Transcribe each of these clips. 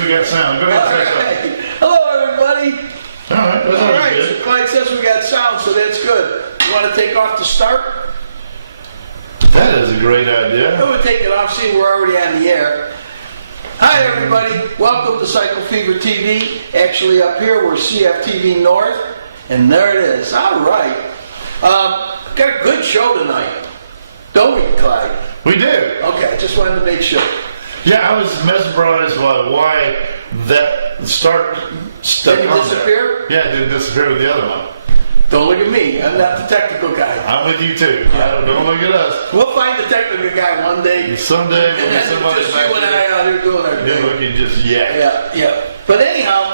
we got sound. Go ahead and say something. Hello, everybody. All right. All right. So Clyde says we got sound, so that's good. You want to take off to start? That is a great idea. I'm going to take it off. See, we're already on the air. Hi, everybody. Welcome to Cycle Fever TV. Actually, up here, we're CFTV North, and there it is. All right. Got a good show tonight. Don't we, Clyde? We do. Okay, just wanted to make sure. Yeah, I was mesmerized by why that start stuck Did you on disappear? there. Yeah, it didn't disappear with the other one. Don't look at me. I'm not the technical guy. I'm with you too. Don't look at us. We'll find the technical guy one day. Someday And when then somebody just you and I out here doing our thing. we can just yak. Yeah. But anyhow,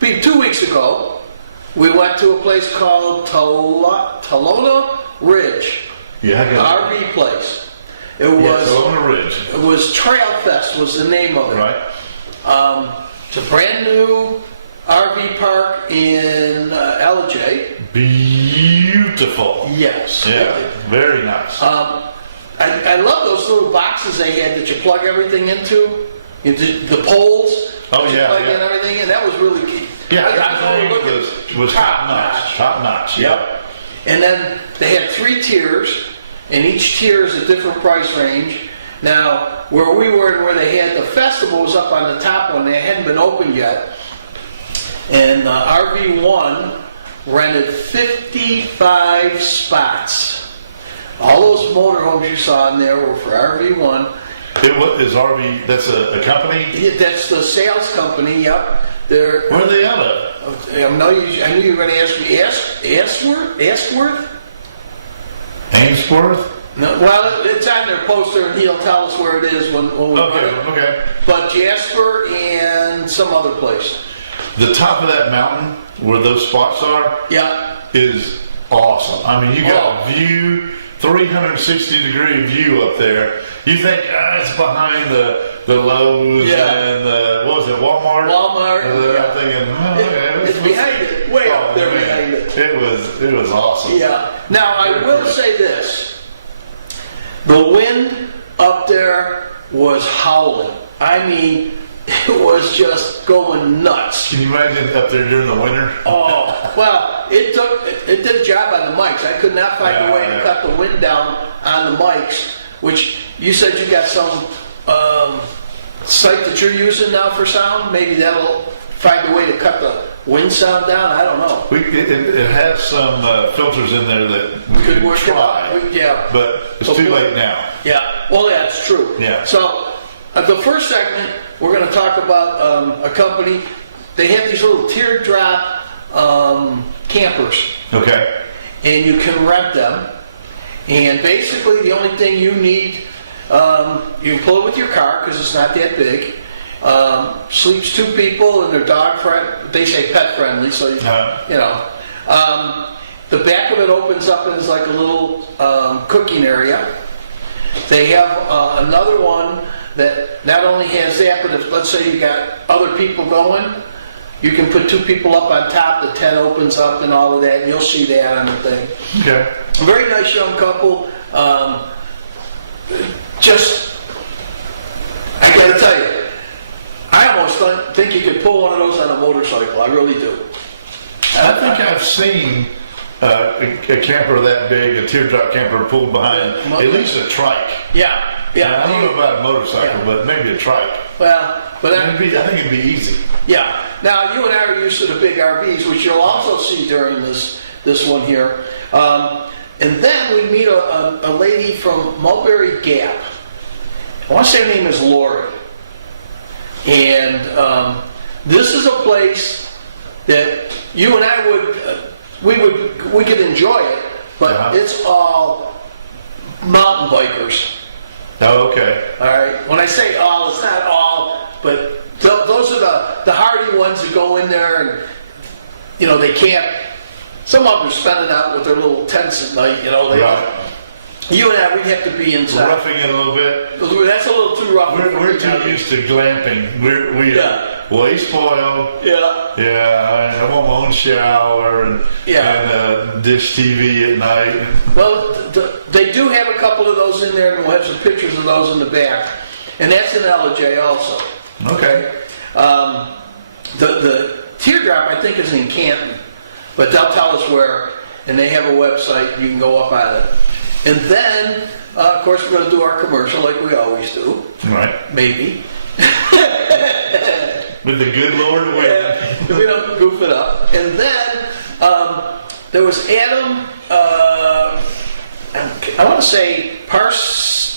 2 weeks ago, we went to a place called Talona Ridge. Yeah, I got RV place. It Yeah, so on the ridge. It was Trail Fest was the name of it. Right. It's a brand new RV park in LJ. Beautiful. Yes. Yeah, very nice. I love those little boxes they had that you plug everything into the poles. Oh, that you yeah, plug yeah. in everything, and that was really key. Yeah, everything was top notch. Top notch. Yep. And then they had 3 tiers, and each tier is a different price range. Now, where we were and where they had the festival was up on the top one. They hadn't been opened yet. And RV1 rented 55 spots. All those motorhomes you saw in there were for RV1. Is RV, that's a company? Yeah, that's the sales company, yep. Where are they out of? I knew you were going to ask me Ashworth? Ainsworth? No, well, it's on their poster, and he'll tell us where it is when we run it. Okay. But Jasper and some other place. The top of that mountain, where those spots are, Yeah. is awesome. I mean, you got a view, 360-degree view up there. You think, it's behind the Lowe's and what was it, Walmart? Walmart. I'm thinking, It's behind it, way up there behind it. It was awesome. Yeah. Now, I will say this. The wind up there was howling. I mean, it was just going nuts. Can you imagine up there during the winter? Oh, well, it did a job on the mics. I could not find a way to cut the wind down on the mics, which you said you got some site that you're using now for sound. Maybe that'll find a way to cut the wind sound down. I don't know. It has some filters in there that we could work try, but it's too late now. Yeah, well, that's true. Yeah. So, the first segment, we're going to talk about a company. They have these little teardrop campers. Okay. And you can rent them. And basically, the only thing you need, you can pull it with your car because it's not that big. Sleeps 2 people and they're dog friendly. They say pet friendly, so you know. The back of it opens up and is like a little cooking area. They have another one that not only has that, but if let's say you got other people going, you can put 2 people up on top. The tent opens up and all of that, and you'll see that on the thing. Okay. A very nice young couple. Just, I gotta tell you, I almost think you could pull one of those on a motorcycle. I really do. I think I've seen a camper that big, a teardrop camper pulled behind at least a trike. Yeah. I don't know about a motorcycle, but maybe a trike. Well, but I think it'd be easy. Yeah. Now, you and I are used to the big RVs, which you'll also see during this one here. And then we meet a lady from Mulberry Gap. I want to say her name is Lori. And this is a place that you and I we could enjoy it, but it's all mountain bikers. Oh, okay. All right. When I say all, it's not all, but those are the hardy ones that go in there and they can't. Some of them are spending out with their little tents at night. You and I, we'd have to be inside. Roughing it a little bit. That's a little too rough. We're too used to glamping. We are way spoiled. Yeah. I want my own shower and dish TV at night. Well, they do have a couple of those in there, and we'll have some pictures of those in the back. And that's in LJ also. Okay. The teardrop, I think, is in Canton, but they'll tell us where, and they have a website, you can go up on it. And then, of course, we're going to do our commercial like we always do. Right. Maybe. With the good Lord willing. We don't goof it up. And then, there was Adam, I want to say Parshow?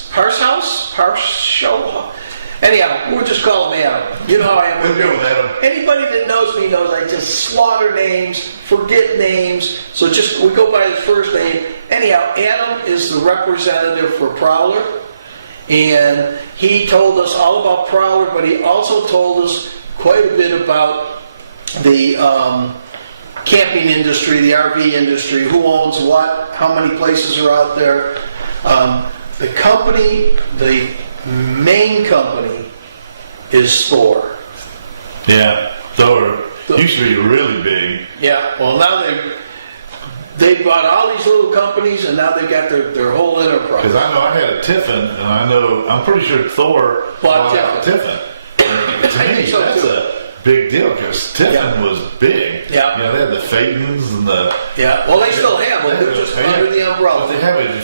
Anyhow, we'll just call him Adam. You know how I am with We'll go with Adam. Anybody that knows me knows I just slaughter names, forget names, so we go by his first name. Anyhow, Adam is the representative for Prowler, and he told us all about Prowler, but he also told us quite a bit about the camping industry, the RV industry, who owns what, how many places are out there. The company, the main company is Thor. Yeah, Thor used to be really big. Yeah, well now they bought all these little companies and now they've got their whole enterprise. Because I know I had a Tiffin, and I'm pretty sure Thor Bought out Tiffin. And to I me, think so, that's too. a big deal because Tiffin was big. Yeah. You know, they had the Phaetons and the. Yeah, well they still have them, they're just under the umbrella. But they have a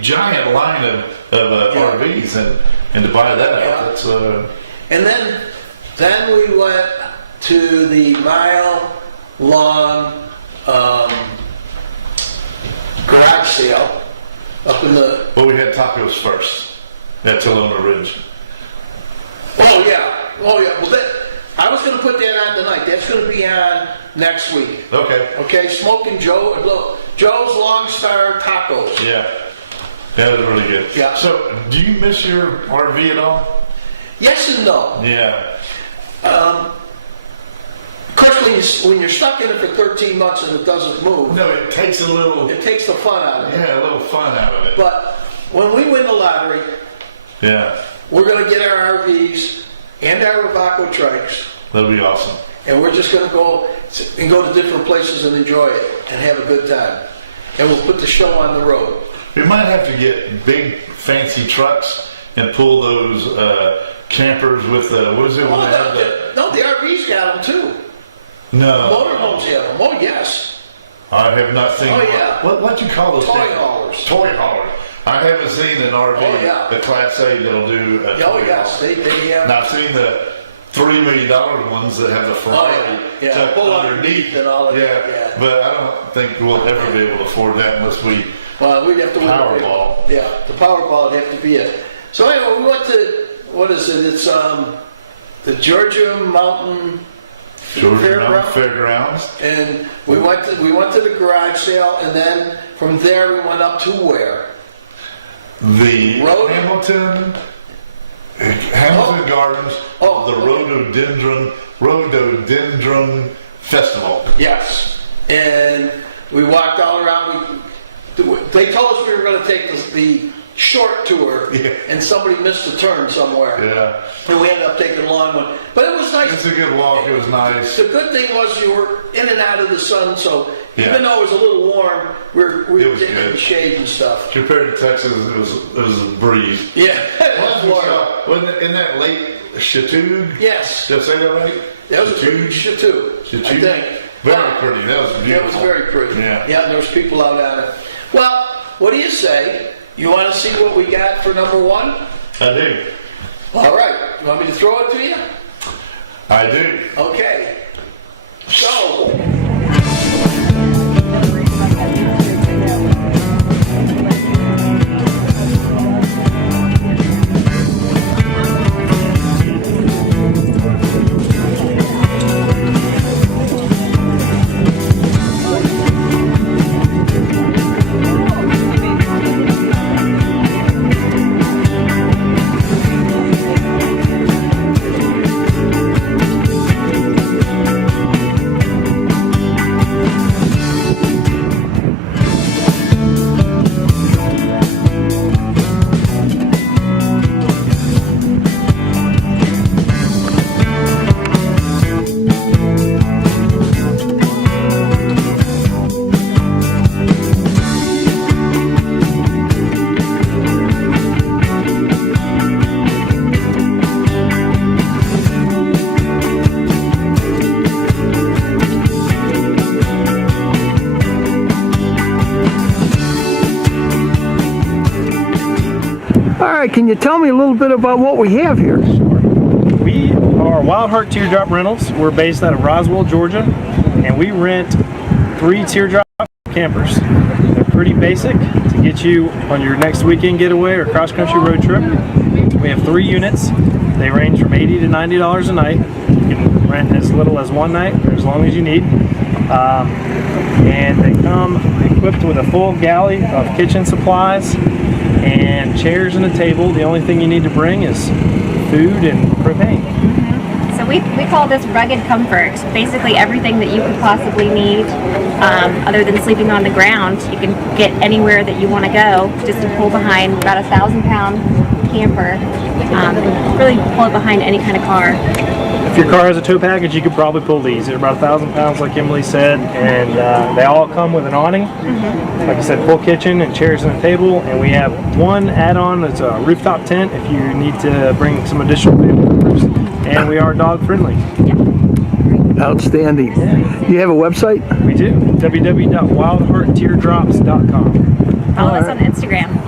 giant line of RVs, and to buy that out, that's. And then we went to the mile-long garage sale up in the. Well, we had tacos first at Talona Ridge. Oh yeah. Well, I was going to put that on tonight. That's going to be on next week. Okay. Okay, Smoking Joe's Long Star Tacos. Yeah. That was really good. Yeah. So, do you miss your RV at all? Yes and no. Yeah. Of course, when you're stuck in it for 13 months and it doesn't move, No, it takes a little. it takes the fun out of it. Yeah, a little fun out of it. But when we win the lottery, Yeah. we're going to get our RVs and our Ravaco trikes, That'll be awesome. and we're just going to go to different places and enjoy it and have a good time. And we'll put the show on the road. We might have to get big, fancy trucks and pull those campers with what is it when they have the. No, the RVs got them too. No. Motorhomes have them. Oh, yes. I have not seen. Oh, yeah. What you call those? Toy things? haulers. Toy haulers. I haven't seen an RV, Oh, yeah. the Class A that'll do a Oh, toy yes. hauler. They have. Now I've seen the $3 million ones that have the Ferrari Yeah. tucked Pull underneath and all of that. Yeah, Yeah. but I don't think we'll ever be able to afford that unless we. Well, we'd have to Powerball. Yeah, the Powerball would have to be it. So anyway, we went to, what is it? It's the Georgia Mountain Fairgrounds. And we went to the garage sale, and then from there we went up to where? The Road- Hamilton Gardens, the Rhododendren Festival. Yes. And we walked all around. They told us we were going to take the short tour, Yeah. and somebody missed a turn somewhere. Yeah, And we ended up taking a long one. But it was nice. it's a good walk. It was nice. The good thing was you were in and out of the sun, so Yeah. even though it was a little warm, we It were was getting in good. the shade and stuff. Compared to Texas, it was a breeze. Yeah. Florida. Wasn't it in that Lake Chateaugue? Yes. Did I say that right? That was Chateaugue? Chateau, I Chateaugue? think. Very Well, pretty. That was That beautiful. was very pretty. Yeah. Yeah, and there was people out on it. Well, what do you say? You want to see what we got for number one? I do. All right. You want me to throw it to you? I do. Okay. So, right, can you tell me a little bit about what we have here? We are Wild Heart Teardrop Rentals. We're based out of Roswell, Georgia, and we rent 3 teardrop campers. They're pretty basic to get you on your next weekend getaway or cross-country road trip. We have 3 units. They range from $80 to $90 a night. You can rent as little as 1 night or as long as you need. And they come equipped with a full galley of kitchen supplies and chairs and a table. The only thing you need to bring is food and propane. So we call this rugged comfort. Basically everything that you could possibly need, other than sleeping on the ground, you can get anywhere that you want to go, just to pull behind about a 1,000-pound camper. Really pull it behind any kind of car. If your car has a tow package, you could probably pull these. They're about 1,000 pounds, like Emily said, and they all come with an awning. Like I said, full kitchen and chairs and a table, and we have one add-on that's a rooftop tent if you need to bring some additional family members, and we are dog friendly. Outstanding. You have a website? We do. www.wildheartteardrops.com. Follow us on Instagram.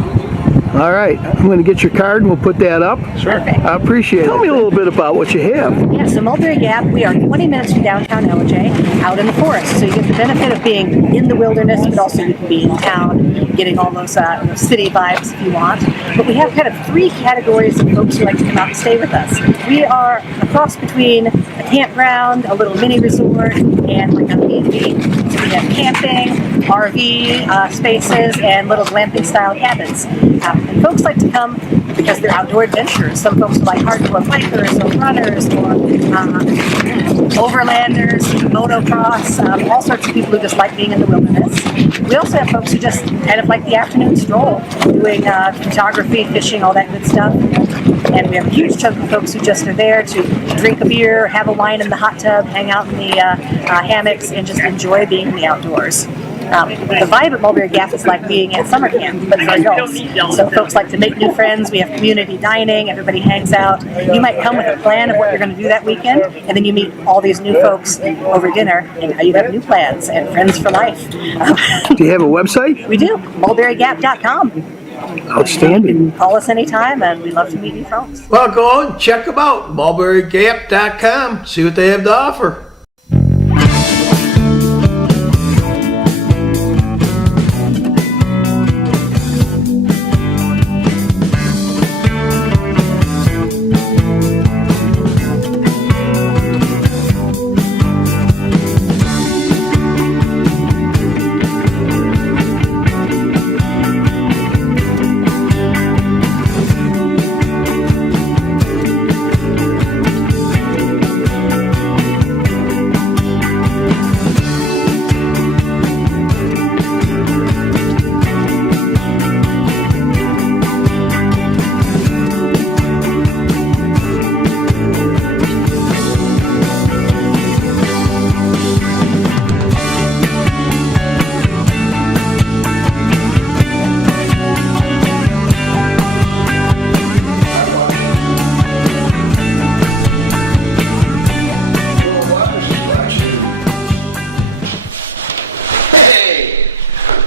All right, I'm going to get your card and we'll put that up. Sure. Perfect. I appreciate it. Tell me a little bit about what you have. Yeah, so Mulberry Gap, we are 20 minutes from downtown LJ, out in the forest. So you get the benefit of being in the wilderness, but also you can be in town, getting all those city vibes if you want. But we have kind of 3 categories of folks who like to come out and stay with us. We are a cross between a campground, a little mini resort, and like a B&B. So we have camping, RV spaces, and little glamping style cabins. And folks like to come because they're outdoor adventurers. Some folks are like hardcore bikers or runners or overlanders, motocross, all sorts of people who just like being in the wilderness. We also have folks who just kind of like the afternoon stroll, doing photography, fishing, all that good stuff. And we have a huge chunk of folks who just are there to drink a beer, have a wine in the hot tub, hang out in the hammocks, and just enjoy being in the outdoors. The vibe at Mulberry Gap is like being at summer camp, but for adults. So folks like to make new friends. We have community dining. Everybody hangs out. You might come with a plan of what you're going to do that weekend, and then you meet all these new folks over dinner, and now you have new plans and friends for life. Do you have a website? We do. mulberrygap.com. Outstanding. Call us anytime, and we'd love to meet new folks. Well, go on, check them out. mulberrygap.com. See what they have to offer.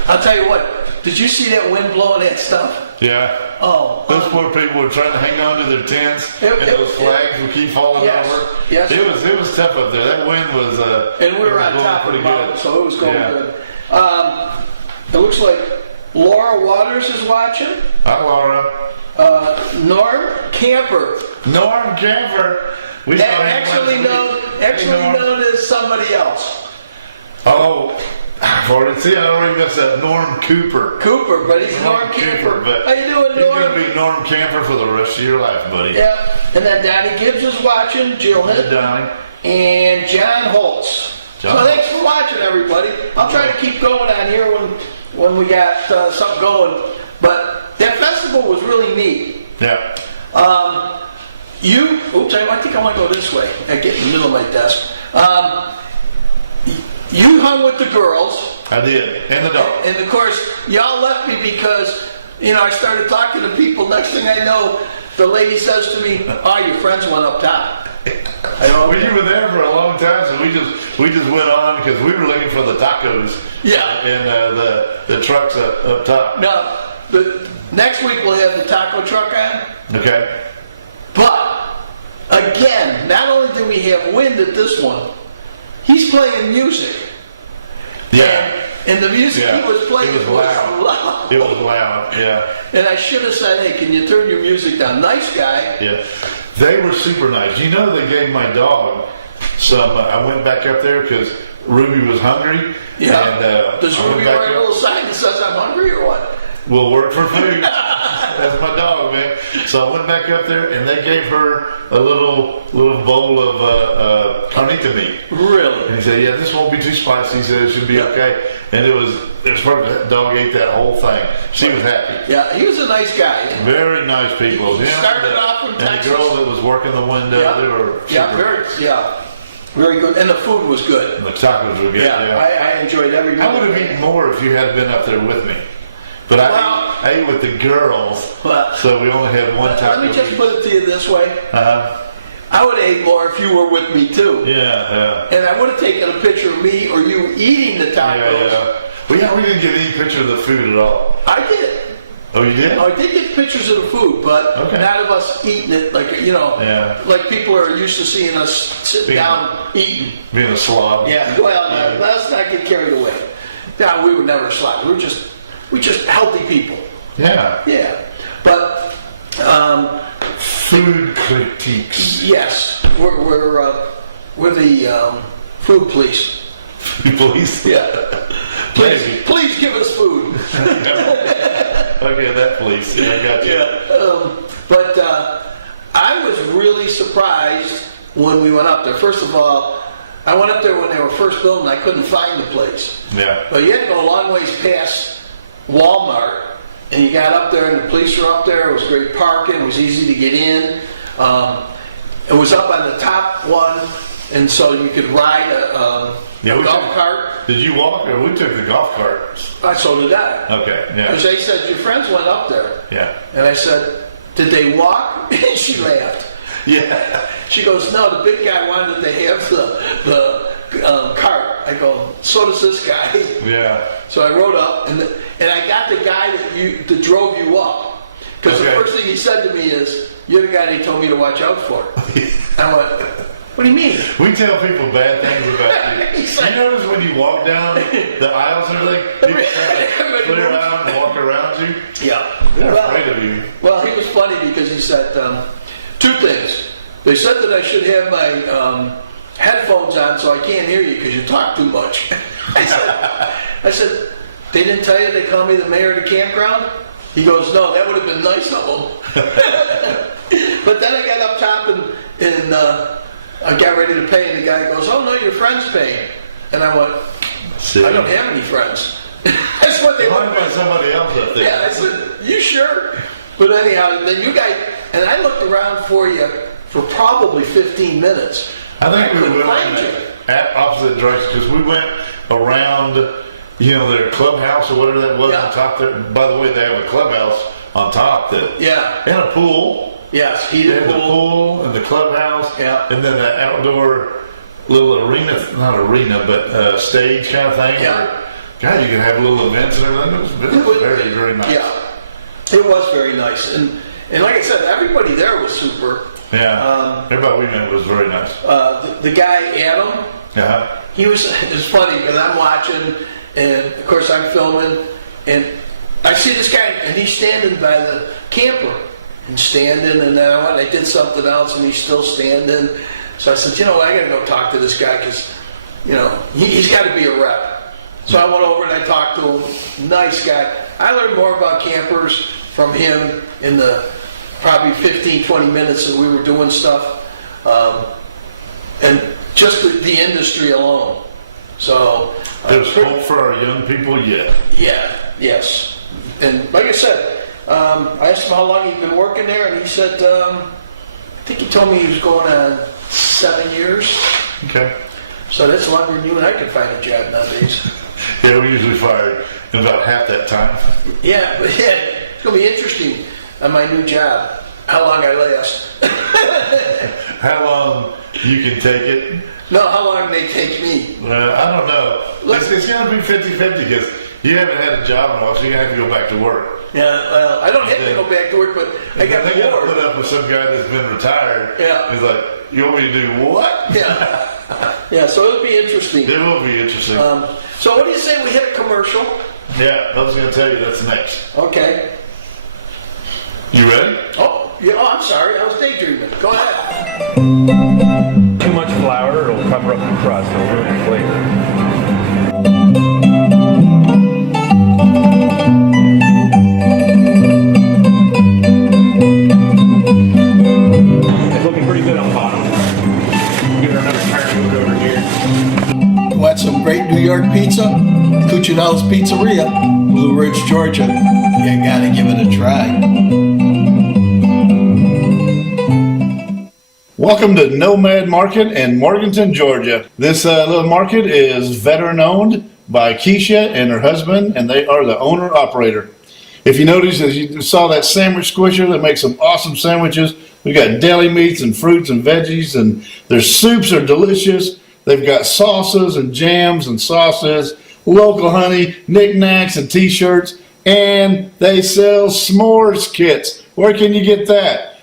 I'll tell you what, did you see that wind blowing that stuff? Yeah. Oh. Those poor people were trying to hang on to their tents, and those flags would keep falling over. Yes. It was tough up there. That wind was. And we were on top of the mountain, so it was going good. It looks like Laura Waters is watching. Hi, Laura. Norm Camper. Norm Camper. We saw him Actually known as somebody else. Oh. See, I already messed up. Norm Cooper. But he's Norm Camper. But how you doing, Norm? He's going to be Norm Camper for the rest of your life, buddy. Yeah. And then Donnie Gibbs is watching, Jill Hitt, Donnie. and John Holtz. So thanks for watching, everybody. I'll try to keep going on here when we got something going. But that festival was really neat. Yeah. I think I want to go this way. I get in the middle of my desk. You hung with the girls. I did. And the dog. And of course, y'all left me because, I started talking to people. Next thing I know, the lady says to me, your friends went up top. Well, you were there for a long time, so we just went on because we were looking for the tacos. Yeah. And the trucks up top. Now, Next week we'll have the taco truck on. Okay. But again, not only do we have wind at this one, he's playing music. Yeah. And the music he was playing was loud. It was loud, yeah. And I should have said, hey, can you turn your music down? Nice guy. Yeah. They were super nice. You know, they gave my dog some, I went back up there because Ruby was hungry. Yeah. And, does Ruby write a little sign that says I'm hungry or what? Will work for food. That's my dog, man. So I went back up there, and they gave her a little bowl of carnita meat. Really? And he said, "Yeah, this won't be too spicy." He said, "It should be okay." And it was perfect. That dog ate that whole thing. She was happy. Yeah, he was a nice guy. Very nice people. He started off from Texas. And the girl that was working the window, they were very good. And the food was good. And the tacos were good. Yeah. I enjoyed every minute. I would have eaten more if you had been up there with me. But I ate with the girls, so we only had one taco. Let me just put it to you this way. I would have ate more if you were with me too. Yeah. And I would have taken a picture of me or you eating the tacos. We didn't get any picture of the food at all. I did. Oh, you did? I did get pictures of the food, but not of us eating it like, like people are used to seeing us sit down eating. Being a slob. Yeah, well, let's not get carried away. No, we were never slobs. We're just healthy people. Yeah. Yeah. But food critiques. Yes, we're the food police. Food police? Yeah. Please give us food. Okay, that police. Yeah, I got you. Yeah. But I was really surprised when we went up there. First of all, I went up there when they were first building. I couldn't find the place. Yeah. But you had to go a long ways past Walmart, and you got up there, and the police were up there. It was great parking. It was easy to get in. It was up on the top one, and so you could ride a golf cart. Did you walk, or we took the golf cart? So did I. Okay, yeah. Because they said, your friends went up there. Yeah. And I said, did they walk? And she laughed. Yeah. She goes, no, the big guy wanted to have the cart. I go, so does this guy. Yeah. So I rode up, and I got the guy that drove you up. Because the first thing he said to me is, you're the guy they told me to watch out for. I went, what do you mean? We tell people bad things about you. You notice when you walk down the aisles and everything, people try to clear out and walk around you? Yeah. They're afraid of you. Well, he was funny because he said two things. They said that I should have my headphones on so I can't hear you because you talk too much. I said, they didn't tell you they called me the mayor of the campground? He goes, no, that would have been nice of them. But then I got up top and I got ready to pay, and the guy goes, oh, no, your friend's paying. And I went, I don't have any friends. That's what they want. By somebody else up there. Yeah, I said, you sure? But anyhow, then you guys, and I looked around for you for probably 15 minutes. I think we couldn't went find you. at opposite directions because we went around, their clubhouse or whatever that was on top there. By the way, they have a clubhouse on top and a pool. Yes, heated pool. The pool and the clubhouse. Yeah. And then the outdoor little arena, not arena, but stage kind of thing. Yeah. Where, God, you can have little events and everything. It was very, very nice. Yeah, it was very nice. And like I said, everybody there was super. Yeah. Everybody we met was very nice. The guy, Adam, it was funny because I'm watching, and of course I'm filming, and I see this guy, and he's standing by the camper. And standing, and then I did something else, and he's still standing. So I said, I got to go talk to this guy because, he's got to be a rep. So I went over and I talked to him. Nice guy. I learned more about campers from him in the probably 15, 20 minutes that we were doing stuff, and just the industry alone. So there's hope for our young people yet. Yeah. Yes. And like I said. I asked him how long he'd been working there, and he said, I think he told me he was going on 7 years. Okay. So that's longer than you and I could find a job nowadays. Yeah, we usually fired in about half that time. Yeah, but it's going to be interesting on my new job, how long I last. How long you can take it? No, how long they take me. I don't know. It's going to be 50-50 because you haven't had a job in a while, so you're going to have to go back to work. Yeah, I don't have to go back to work, but I got They got to bored. put up with some guy that's been retired. Yeah. He's like, you want me to do what? Yeah. Yeah, so it'll be interesting. It will be interesting. So what do you say we hit a commercial? Yeah, I was going to tell you that's next. Okay. You ready? Oh, yeah, I'm sorry. I was daydreaming. Go ahead. Too much flour, it'll cover up the crust. It'll ruin the flavor. It's looking pretty good on the bottom. Give it another turn over here. You want some great New York pizza? Cuccinelli's Pizzeria, Blue Ridge, Georgia. You gotta give it a try. Welcome to Nomad Market in Morganton, Georgia. This little market is veteran owned by Keisha and her husband, and they are the owner operator. If you notice, as you saw that sandwich squisher that makes some awesome sandwiches, we got deli meats and fruits and veggies, and their soups are delicious. They've got salsas and jams and sauces, local honey, knickknacks and t-shirts, and they sell s'mores kits. Where can you get that?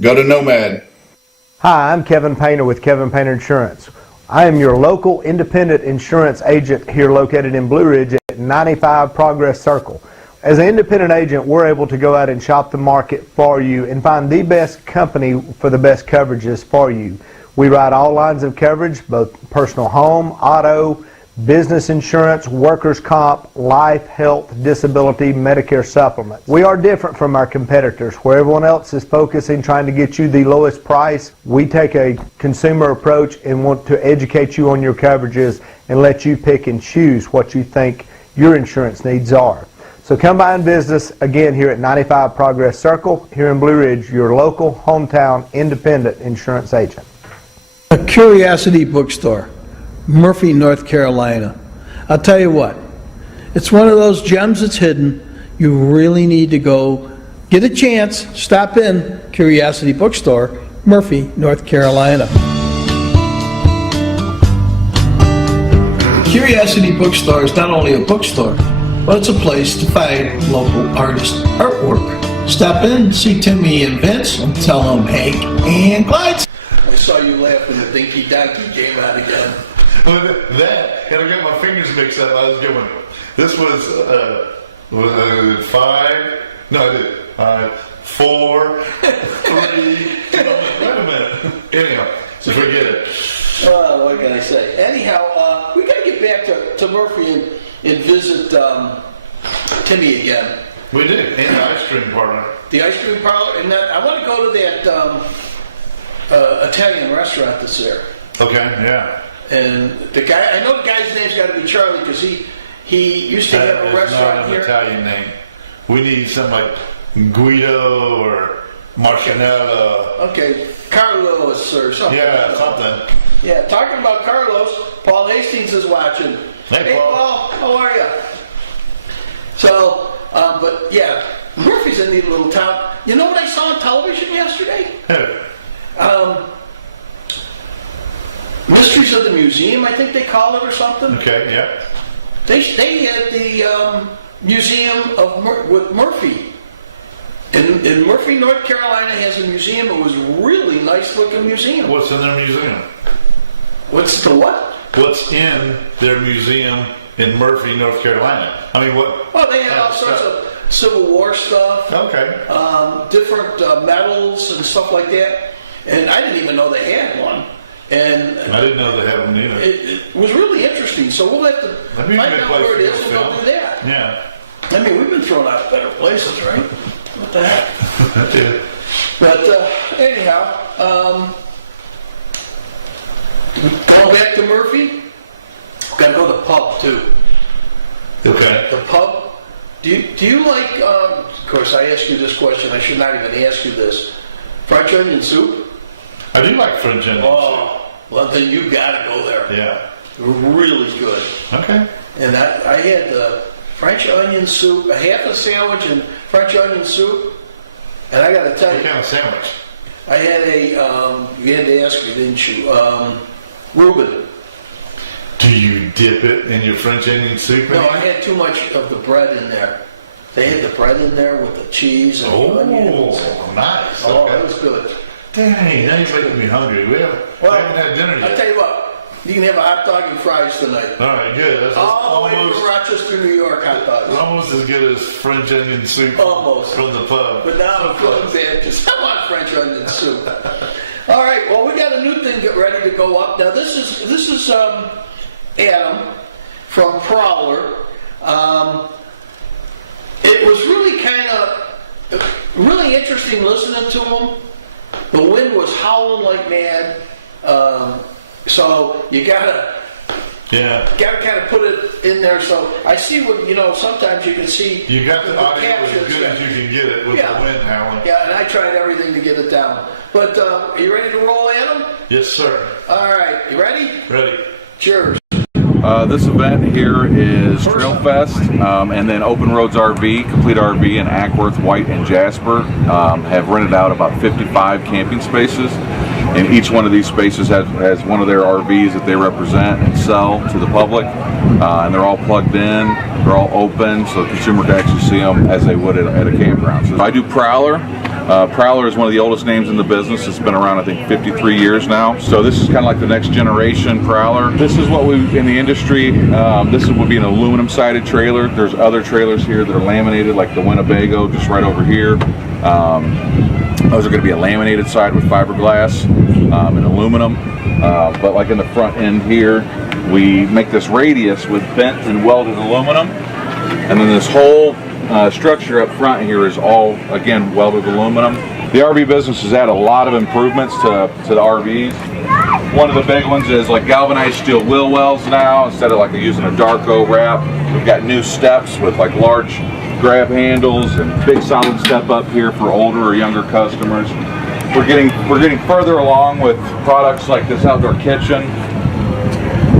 Go to Nomad. Hi, I'm Kevin Painter with Kevin Painter Insurance. I am your local independent insurance agent here located in Blue Ridge at 95 Progress Circle. As an independent agent, we're able to go out and shop the market for you and find the best company for the best coverages for you. We write all lines of coverage, both personal home, auto, business insurance, workers' comp, life, health, disability, Medicare supplements. We are different from our competitors. Where everyone else is focusing trying to get you the lowest price, we take a consumer approach and want to educate you on your coverages and let you pick and choose what you think your insurance needs are. So come by and visit us again here at 95 Progress Circle here in Blue Ridge, your local hometown independent insurance agent. A Curiosity Bookstore, Murphy, North Carolina. I'll tell you what, it's one of those gems that's hidden. You really need to go get a chance, stop in Curiosity Bookstore, Murphy, North Carolina. Curiosity Bookstore is not only a bookstore, but it's a place to find local artist artwork. Stop in, see Timmy and Vince, and tell them Hank and Clyde. I saw you laugh when the Dinky Donkey came out again. That, and I got my fingers mixed up. I was going, this was 5, no, I did 4, 3, wait a minute. Anyhow, so forget it. What can I say? Anyhow, we got to get back to Murphy and visit Timmy again. We did, and the ice cream parlor. The ice cream parlor, and I want to go to that Italian restaurant that's there. Okay, yeah. And the guy, I know the guy's name's got to be Charlie because he used to have a restaurant not an here. Italian name. We need something like Guido or Marcinella. Okay, Carlos or something. Yeah, something. Yeah, talking about Carlos, Paul Hastings is watching. Hey, Paul. How are you? So, but yeah, Murphy's a neat little town. You know what I saw on television yesterday? Mysteries of the Museum, I think they call it, or something. Okay, yeah. They had the Museum with Murphy. In Murphy, North Carolina has a museum. It was a really nice looking museum. What's in their museum? What's the what? What's in their museum in Murphy, North Carolina? I mean, what? Well, they had all sorts of Civil War stuff. Okay. Different medals and stuff like that. And I didn't even know they had one. And I didn't know they had one either. it was really interesting. So we'll have to That'd be a find good out place where to it go is and film. go do that. Yeah. I mean, we've been thrown out of better places, right? What the heck? That's it. But anyhow, go back to Murphy. Got to go to the pub too. Okay. The pub. Do you like? Of course, I asked you this question. I should not even ask you this. French onion soup. I do like French onion Oh, well then you got to go there. soup. Yeah. Really good. Okay. And I had the French onion soup, a half a sandwich and French onion soup. And I got to tell What you, kind of sandwich? I had a, you had to ask me, didn't you? Reuben. Do you dip it in your French onion soup? No, I had too much of the bread in there. They had the bread in there with the cheese and the onions. Oh, nice. Oh, Okay. it was good. Dang, now you're making me hungry. We haven't had dinner I yet. tell you what, you can have a hot dog and fries tonight. All right, good. That's All the way from almost, Rochester, New York hot dogs. almost as good as French onion soup Almost. from the pub. But now I'm feeling bad because I want French onion soup. All right, well, we got a new thing ready to go up. Now, this is Adam from Prowler. It was really really interesting listening to him. The wind was howling like mad. So you gotta kind of put it in there. So I see what, sometimes you can see. You got the audio as captions. good as you can get it with the wind howling. Yeah, and I tried everything to get it down. But are you ready to roll, Adam? Yes, sir. All right, you ready? Ready. Cheers. This event here is Trail Fest, and then Open Roads RV, Complete RV, and Ackworth, White, and Jasper have rented out about 55 camping spaces. And each one of these spaces has one of their RVs that they represent and sell to the public. And they're all plugged in, they're all open, so the consumer can actually see them as they would at a campground. So I do Prowler. Prowler is one of the oldest names in the business. It's been around, I think, 53 years now. So this is kind of like the next generation Prowler. This is what we, in the industry, this would be an aluminum sided trailer. There's other trailers here that are laminated, like the Winnebago, just right over here. Those are going to be a laminated side with fiberglass and aluminum. But like in the front end here, we make this radius with bent and welded aluminum. And then this whole structure up front here is all, again, welded aluminum. The RV business has had a lot of improvements to the RVs. One of the big ones is like galvanized steel wheel wells now, instead of like using a Darko wrap. We've got new steps with like large grab handles and big solid step up here for older or younger customers. We're getting further along with products like this outdoor kitchen.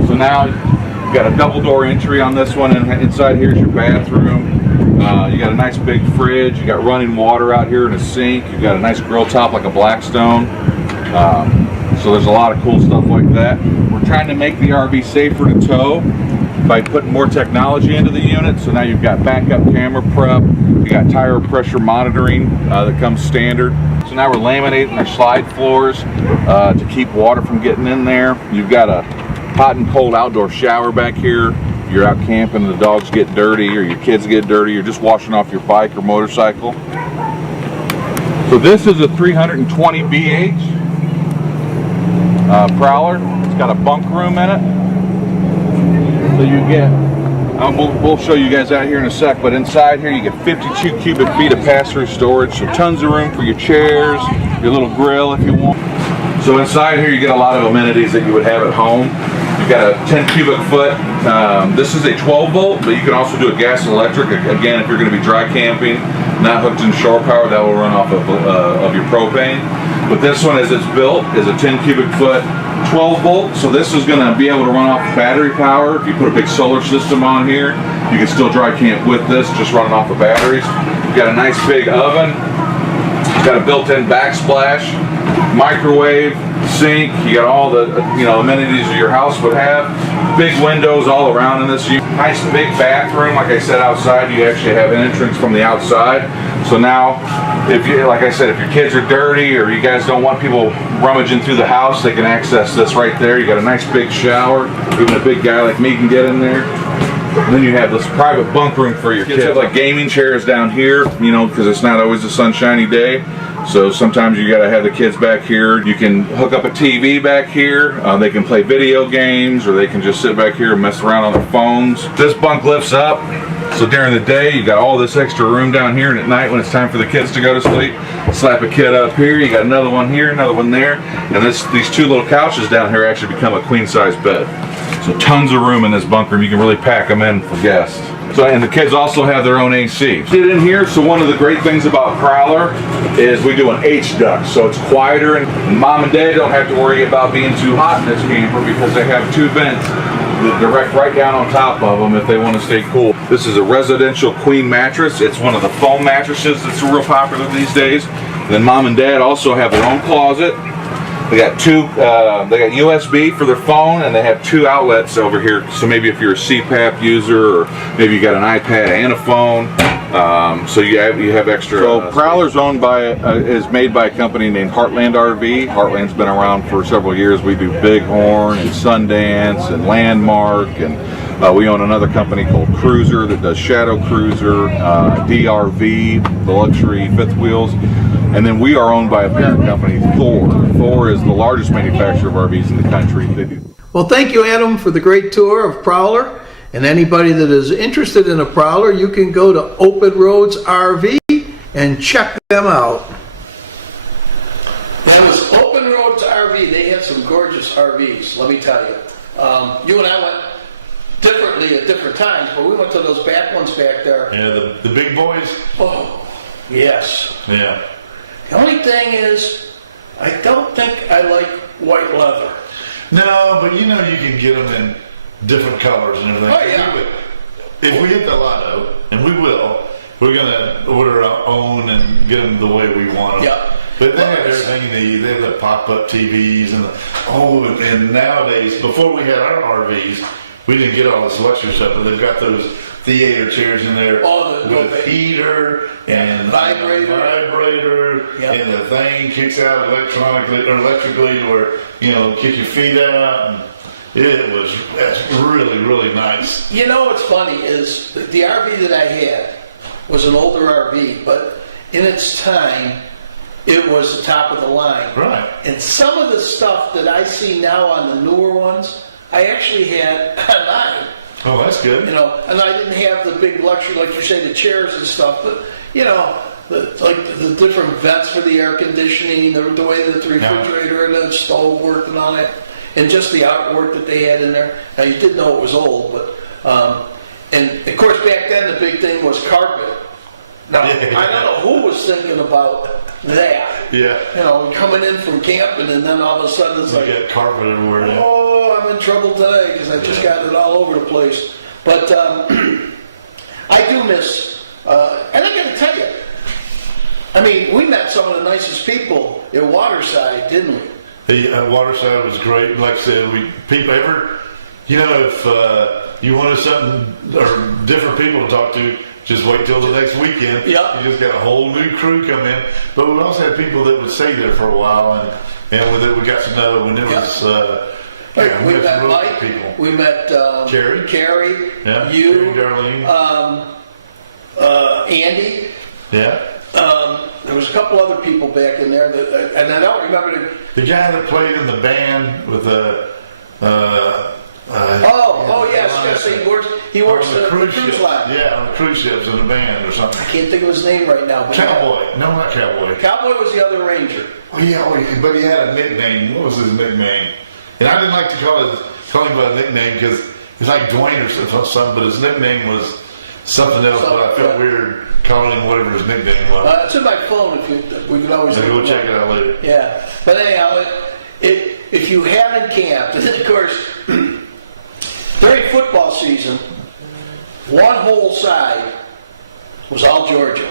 So now you've got a double door entry on this one, and inside here's your bathroom. You got a nice big fridge, you got running water out here and a sink, you got a nice grill top like a Blackstone. So there's a lot of cool stuff like that. We're trying to make the RV safer to tow by putting more technology into the unit. So now you've got backup camera prep, you got tire pressure monitoring that comes standard. So now we're laminating our slide floors to keep water from getting in there. You've got a hot and cold outdoor shower back here. You're out camping and the dogs get dirty, or your kids get dirty, you're just washing off your bike or motorcycle. So this is a 320 BH Prowler. It's got a bunk room in it. So you get, we'll show you guys out here in a sec, but inside here you get 52 cubic feet of pass-through storage, so tons of room for your chairs, your little grill if you want. So inside here you get a lot of amenities that you would have at home. You've got a 10 cubic foot, this is a 12 volt, but you can also do a gas and electric. Again, if you're going to be dry camping, not hooked in shore power, that will run off of your propane. But this one, as it's built, is a 10 cubic foot 12 volt, so this is going to be able to run off battery power. If you put a big solar system on here, you can still dry camp with this, just running off of batteries. You've got a nice big oven, it's got a built-in backsplash, microwave, sink, you got all the amenities your house would have. Big windows all around in this unit. Nice big bathroom. Like I said, outside you actually have an entrance from the outside. So now, if you, like I said, if your kids are dirty or you guys don't want people rummaging through the house, they can access this right there. You got a nice big shower. Even a big guy like me can get in there. And then you have this private bunk room for your kids. You have like gaming chairs down here, because it's not always a sunshiny day. So sometimes you gotta have the kids back here. You can hook up a TV back here. They can play video games, or they can just sit back here and mess around on their phones. This bunk lifts up, so during the day you got all this extra room down here, and at night when it's time for the kids to go to sleep, slap a kid up here. You got another one here, another one there, and these two little couches down here actually become a queen size bed. So tons of room in this bunk room. You can really pack them in for guests. So, and the kids also have their own AC. Sit in here, so one of the great things about Prowler is we do an H-duct, so it's quieter, and mom and dad don't have to worry about being too hot in this camper because they have two vents that direct right down on top of them if they want to stay cool. This is a residential queen mattress. It's one of the foam mattresses that's real popular these days. And then mom and dad also have their own closet. They got they got USB for their phone, and they have two outlets over here. So maybe if you're a CPAP user, or maybe you got an iPad and a phone, So you have extra. So Prowler's owned by is made by a company named Heartland RV. Heartland's been around for several years. We do Bighorn and Sundance and Landmark, and we own another company called Cruiser that does Shadow Cruiser, DRV, the luxury fifth wheels, and then we are owned by a parent company, Thor. Thor is the largest manufacturer of RVs in the country. They do. Well, thank you, Adam, for the great tour of Prowler. And anybody that is interested in a Prowler, you can go to Open Roads RV and check them out. That was Open Roads RV. They had some gorgeous RVs, let me tell you. You and I went differently at different times, but we went to those back ones back there. Yeah, the big boys. Oh, yes. Yeah. The only thing is, I don't think I like white leather. No, but you know you can get them in different colors and everything. Oh, yeah. If we hit the lotto, and we will, we're going to order our own and get them the way we want them. Yeah. But they have everything you need. They have the pop-up TVs and nowadays, before we had our RVs, we didn't get all this luxury stuff, but they've got those theater chairs in there with heater and vibrator, yep. And the thing kicks out electrically where, kick your feet out. And that's really, really nice. You know what's funny is the RV that I had was an older RV, but in its time, it was the top of the line. Right. And some of the stuff that I see now on the newer ones, I actually had online. Oh, that's good. And I didn't have the big luxury, like you say, the chairs and stuff, but, the different vents for the air conditioning, the way that the refrigerator and the stove worked and all that, and just the artwork that they had in there. Now, you did know it was old, but, and of course, back then the big thing was carpet. Now, I don't know who was thinking about that. Yeah. Coming in from camping, and then all of a sudden it's like, get carpet everywhere. Yeah. Oh, I'm in trouble today because I just got it all over the place. But I do miss, and I got to tell you, we met some of the nicest people in Waterside, didn't we? Waterside was great. Like I said, if you wanted something or different people to talk to, just wait till the next weekend. Yep. You just got a whole new crew come in. But we also had people that would stay there for a while, and that we got to know. And it was we met really Mike. People. We met Carrie. Yeah. You. Carrie, Darlene. Andy. Yeah. There was a couple other people back in there, and I don't remember the guy that played in the band with the. Yes. He works on the cruise line. Yeah, on the cruise ships in the band or something. I can't think of his name right now. Cowboy. No, not Cowboy. Cowboy was the other ranger. But he had a nickname. What was his nickname? And I didn't like to call him by a nickname because it's like Dwayne or something, but his nickname was something else, but I felt weird calling him whatever his nickname was. It's in my phone. We could always go check it out later. Yeah. But anyhow, if you haven't camped, and of course, during football season, one whole side was all Georgia.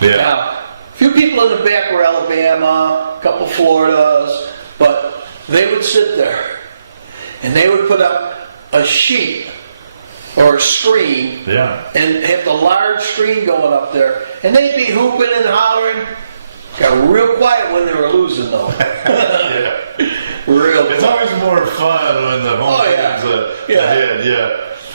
Yeah. Now, a few people in the back were Alabama, a couple Floridas, but they would sit there and they would put up a sheet or a screen, and have the large screen going up there, and they'd be hooping and hollering. Got real quiet when they were losing, though. Real. It's always more fun when the home team's ahead.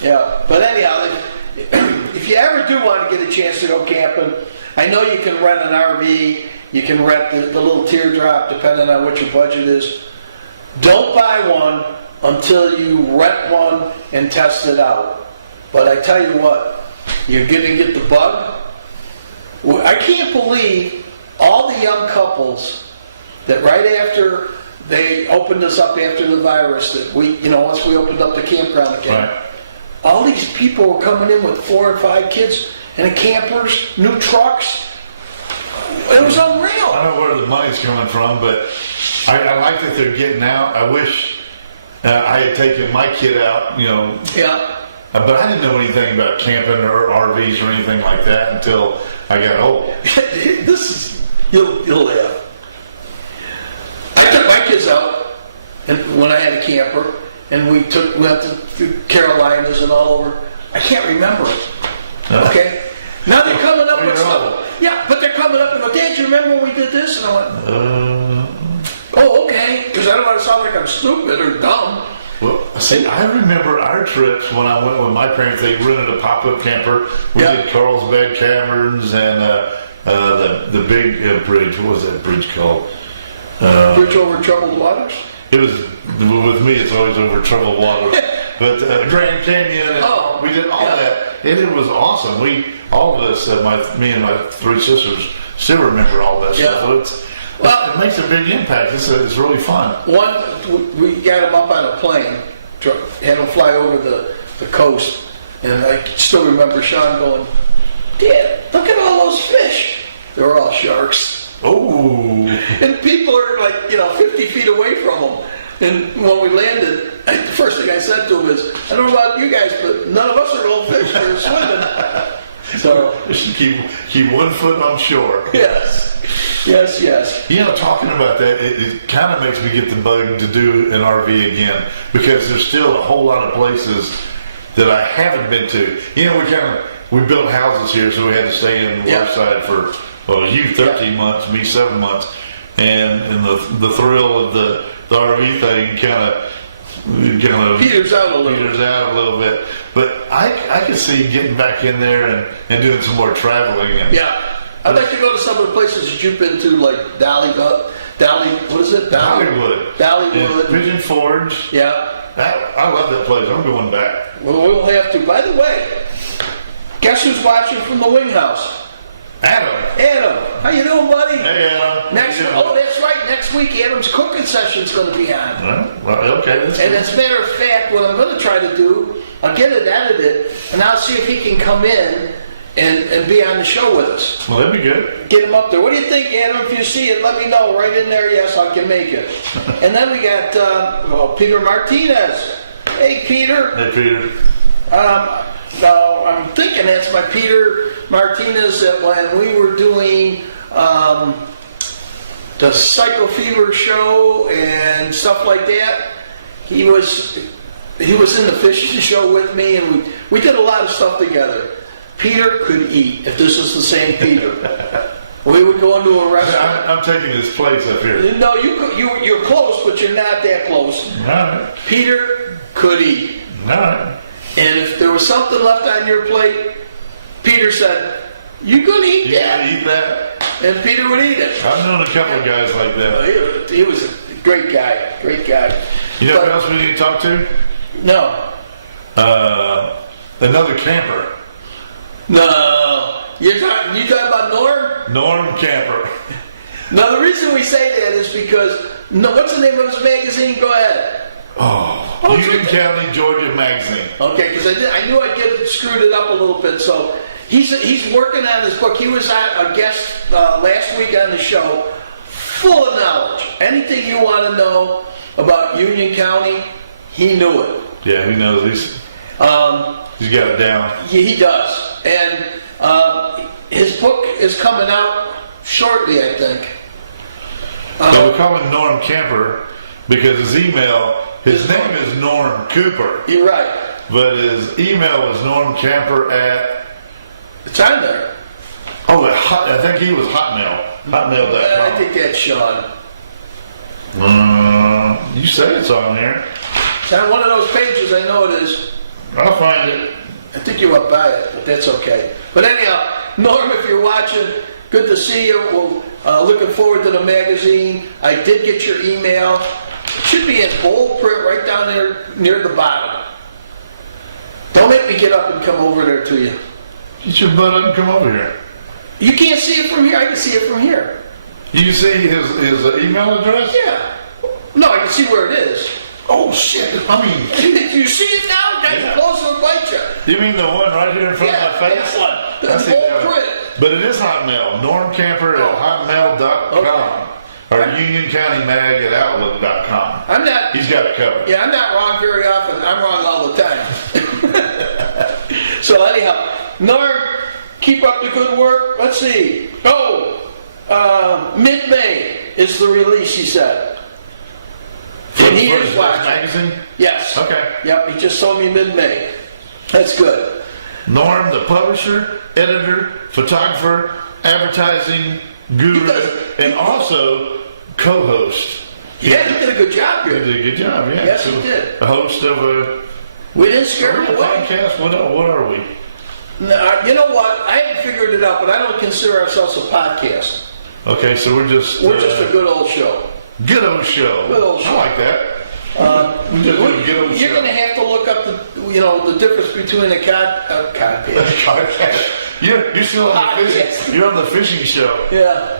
Yeah. But anyhow, if you ever do want to get a chance to go camping, I know you can rent an RV. You can rent the little teardrop, depending on what your budget is. Don't buy one until you rent one and test it out. But I tell you what, you're going to get the bug. I can't believe all the young couples that right after they opened us up after the virus, that once we opened up the campground again, all these people were coming in with 4 or 5 kids and campers, new trucks. It was unreal. I don't know where the money's coming from, but I like that they're getting out. I wish I had taken my kid out, but I didn't know anything about camping or RVs or anything like that until I got old. You'll laugh. I took my kids out, and when I had a camper, and we went to the Carolinas and all over. I can't remember it. Okay, Now they're coming up with You're stuff. old. Yeah, but they're coming up and go, Dad, you remember when we did this? And I went, oh, okay. Because I don't want to sound like I'm stupid or dumb. Well, see, I remember our trips when I went with my parents. They rented a pop-up camper. We Yeah. did Carlsbad Caverns and the big bridge. What was that bridge called? Bridge over troubled waters? It was, with me, it's always over troubled water. But Grand Canyon, and we did all that. And it was awesome. All of us, me and my three sisters, still remember all that Yeah. stuff. It makes a big impact. It's really fun. We got him up on a plane, had him fly over the coast, and I still remember Shawn going, Dad, look at all those fish. They were all sharks. Oh. And people are like, 50 feet away from them. And when we landed, the first thing I said to him is, I don't know about you guys, but none of us are old fish for swimming. So, keep 1 foot on shore. yes. Talking about that, it kind of makes me get the bug to do an RV again, because there's still a whole lot of places that I haven't been to. We built houses here, so we had to stay in Waterside for, you 13 months, me 7 months, and the thrill of the RV thing kind of Peters out a little bit. But I could see getting back in there and doing some more traveling. Yeah. I'd like to go to some of the places that you've been to, like Dollywood. And Pigeon Forge. Yeah. I love that place. I'm going back. Well, we'll have to. By the way, guess who's watching from the wing house? Adam, how you doing, buddy? Hey, Adam. That's right. Next week, Adam's cooking session's going to be on. Well, okay. And as a matter of fact, what I'm going to try to do, I'll get it edited, and I'll see if he can come in and be on the show with us. Well, that'd be good. Get him up there. What do you think, Adam? If you see it, let me know. Right in there, yes, I can make it. And then we got Peter Martinez. Hey, Peter. Hey, Peter. No, I'm thinking that's my Peter Martinez that when we were doing the Psycho Fever show and stuff like that, he was in the fishing show with me, and we did a lot of stuff together. Peter could eat, if this is the same Peter. We would go into a restaurant. I'm taking his place up here. No, you're close, but you're not that close. All right. Peter could eat. All right. And if there was something left on your plate, Peter said, you gonna eat You that? gonna eat that? And Peter would eat it. I've known a couple of guys like that. He was a great guy. You know what else we need to talk to? No. Another camper. No. You talking about Norm? Norm Camper. Now, the reason we say that is because, what's the name of his magazine? Go ahead. Union County, Georgia Magazine. Okay, because I knew I'd screwed it up a little bit. So he's working on his book. He was a guest last week on the show, full of knowledge. Anything you want to know about Union County, he knew it. Yeah, he knows. He's got it down. Yeah, he does. And his book is coming out shortly, I think. So we call him Norm Camper because his name is Norm Cooper. You're right. But his email was normcamper@. It's on there. I think he was Hotmail. Hotmail.com. I think that's Shawn. You say it's on here. It's on one of those pages. I know it is. I'll find it. I think you went by it, but that's okay. But anyhow, Norm, if you're watching, good to see you. We're looking forward to the magazine. I did get your email. It should be in bold print right down there near the bottom. Don't make me get up and come over there to you. Get your butt up and come over here. You can't see it from here. I can see it from here. You see his email address? Yeah. No, I can see where it is. Oh, shit. You see it now? Got closer and bite you. You mean the one right here in front of my face? That one. I The see that bold one. print. But it is Hotmail. Normcamper@hotmail.com. Okay. Or unioncountymag@outlook.com. I'm not. He's got it covered. Yeah, I'm not wrong very often. I'm wrong all the time. So anyhow, Norm, keep up the good work. Let's see. Mid-May is the release, he said. And he is watching. Magazine? Yes. Okay. Yep, he just told me mid-May. That's good. Norm, the publisher, editor, photographer, advertising guru, and also co-host. Yeah, he did a good job He here. did a good job, yeah. Yes, he did. A host of a We didn't scare him away. podcast. What are we? No, you know what? I haven't figured it out, but I don't consider ourselves a podcast. Okay, so we're just We're just a good old show. good old show. Good old show. I like that. We just a good old You're show. going to have to look up the difference between a podcast. You're still on the fishing. Podcast. You're on the fishing show. Yeah.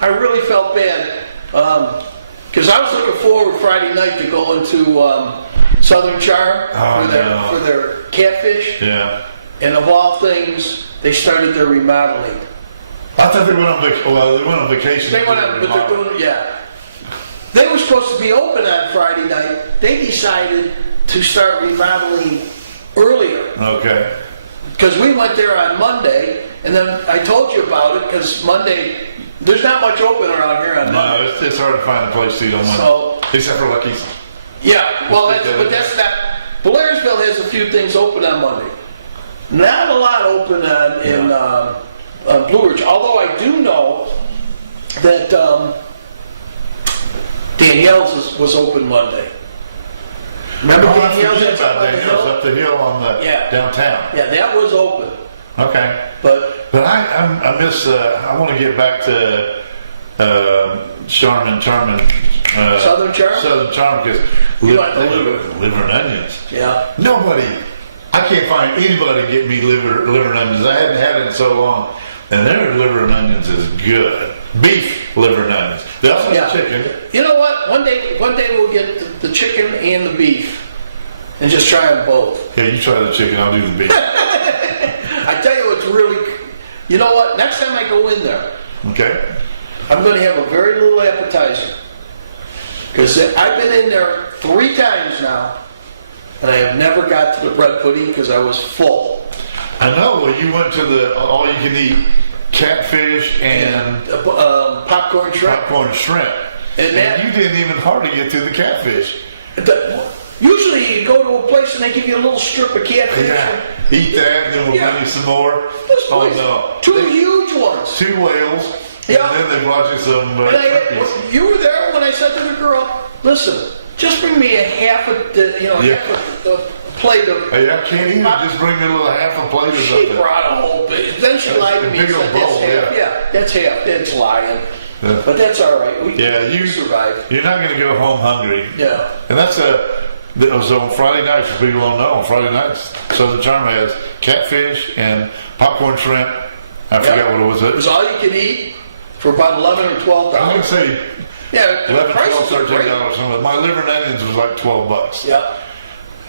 I really felt bad because I was looking forward Friday night to go into Southern Charm for their catfish. Yeah. And of all things, they started their remodeling. I thought they went on vacation. Well, they went on vacation. They went out, but they're doing, yeah. They were supposed to be open on Friday night. They decided to start remodeling earlier. Okay. Because we went there on Monday, and then I told you about it, because Monday, there's not much open around here on Monday. No, it's hard to find a place to eat on Monday. So- Except for Lucky's. Yeah, well, that's not, Blairsville has a few things open on Monday. Not a lot open in Blue Ridge, although I do know that Danielle's was open Monday. Remember Danielle's? That's up on the hill? Up the hill on the downtown. Yeah, that was open. Okay. But I miss. I want to get back to Shawn and Charmin. Southern Charm? Southern Charm because You like the liver and onions. yeah, Nobody. I can't find anybody to get me liver and onions. I hadn't had it in so long, and their liver and onions is good. Beef liver and onions. They also have chicken. You know what? One day we'll get the chicken and the beef, and just try them both. Okay, you try the chicken. I'll do the beef. I tell you, it's really. You know what? Next time I go in there, Okay. I'm going to have a very little appetizer. Because I've been in there 3 times now, and I have never got to the bread pudding because I was full. I know. Well, you went to the all-you-can-eat catfish and Popcorn shrimp. popcorn shrimp, And that- you didn't even hardly get to the catfish. Usually you go to a place and they give you a little strip of catfish. Yeah. Eat that, and then we'll Yeah. bring you some more. This Oh place, no. 2 huge ones. 2 whales. Yeah. And then they brought you some And shrimpies. you were there when I said to the girl, listen, just bring me half a plate of. Hey, I can't even just bring me a little half a plate or She something. brought a whole big. Then she lied to me and big old said that's bowl, half. yeah. Yeah, that's half. That's lying. Yeah. But that's all right. We You survived. You're not going to go home hungry. Yeah. And that's so on Friday nights, for people who don't know, on Friday nights, Southern Charm has catfish and popcorn shrimp. I forgot what it was. It was all you can eat for about $11 or $12. I would say Yeah, 11, 12, prices are great. $13 something. My liver and onions was like $12. Yeah.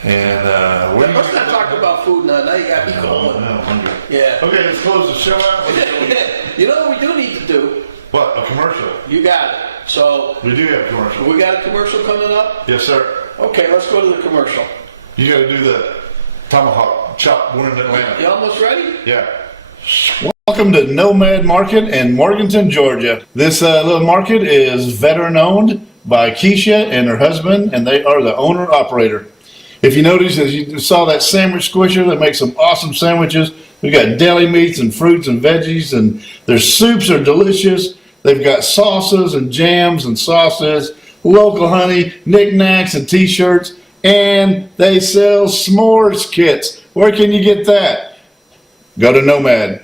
And Let's not talk about food now. Now you got me No, going. no, hungry. Yeah. Okay, let's close the show out. You know what we do need to do? What? A commercial? You got it. So We do have a commercial. we got a commercial coming up. Yes, sir. Okay, let's go to the commercial. You got to do the tomahawk chop. We're in Atlanta. You almost ready? Yeah. Welcome to Nomad Market in Morganton, Georgia. This little market is veteran owned by Keisha and her husband, and they are the owner operator. If you notice, as you saw that sandwich squisher, they make some awesome sandwiches. We got deli meats and fruits and veggies, and their soups are delicious. They've got sauces and jams and sauces, local honey, knickknacks and t-shirts, and they sell s'mores kits. Where can you get that? Go to Nomad.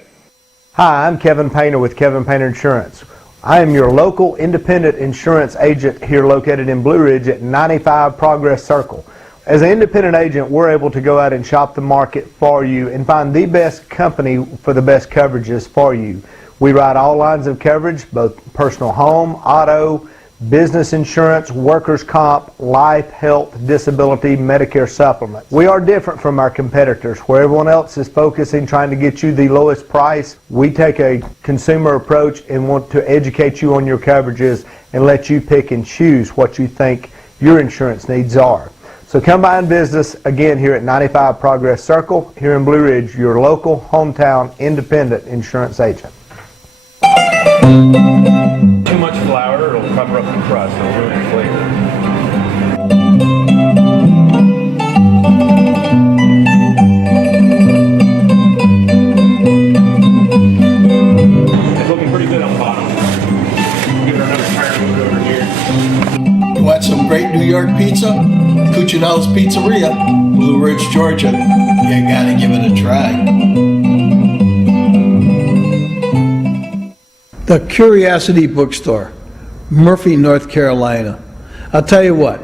Hi, I'm Kevin Painter with Kevin Painter Insurance. I am your local independent insurance agent here located in Blue Ridge at 95 Progress Circle. As an independent agent, we're able to go out and shop the market for you and find the best company for the best coverages for you. We write all lines of coverage, both personal home, auto, business insurance, workers' comp, life, health, disability, Medicare supplement. We are different from our competitors. Where everyone else is focusing trying to get you the lowest price, we take a consumer approach and want to educate you on your coverages and let you pick and choose what you think your insurance needs are. So come by and visit us again here at 95 Progress Circle here in Blue Ridge, your local hometown independent insurance agent. Too much flour, it'll cover up the crust, it'll ruin the flavor. Cuccinelli's Pizzeria, Blue Ridge, Georgia. You gotta give it a try. The Curiosity Bookstore, Murphy, North Carolina. I'll tell you what,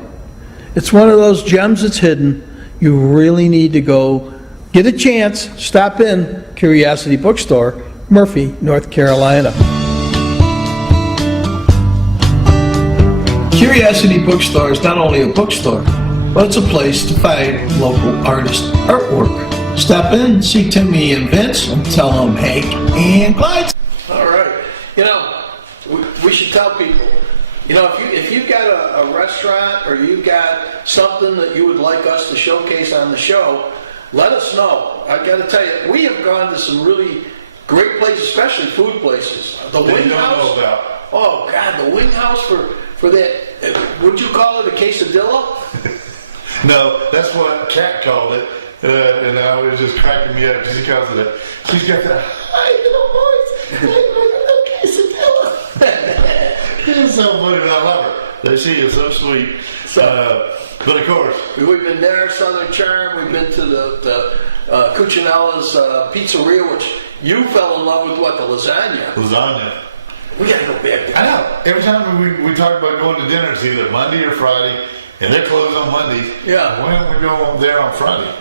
it's one of those gems that's hidden. You really need to go get a chance, stop in Curiosity Bookstore, Murphy, North Carolina. Curiosity Bookstore is not only a bookstore, but it's a place to find local artist artwork. Stop in, see Timmy and Vince, and tell them Hank and Clyde. All right. You know, we should tell people, you know, if you've got a restaurant or you've got something that you would like us to showcase on the show, let us know. I got to tell you, we have gone to some really great places, especially food places. The Wing House. Oh God, the Wing House for that. Would you call it a quesadilla? No, that's what Kat called it, and I was just cracking me up because he calls it a. She's got that high little voice. It's so funny, but I love her. She is so sweet. But of course, we've been there, Southern Charm. We've been to the Cuccinelli's Pizzeria, which you fell in love with. What, the lasagna? Lasagna. We gotta go back there. I know. Every time we talk about going to dinner, it's either Monday or Friday, and they're closed on Mondays. Yeah. Why don't we go there on Friday?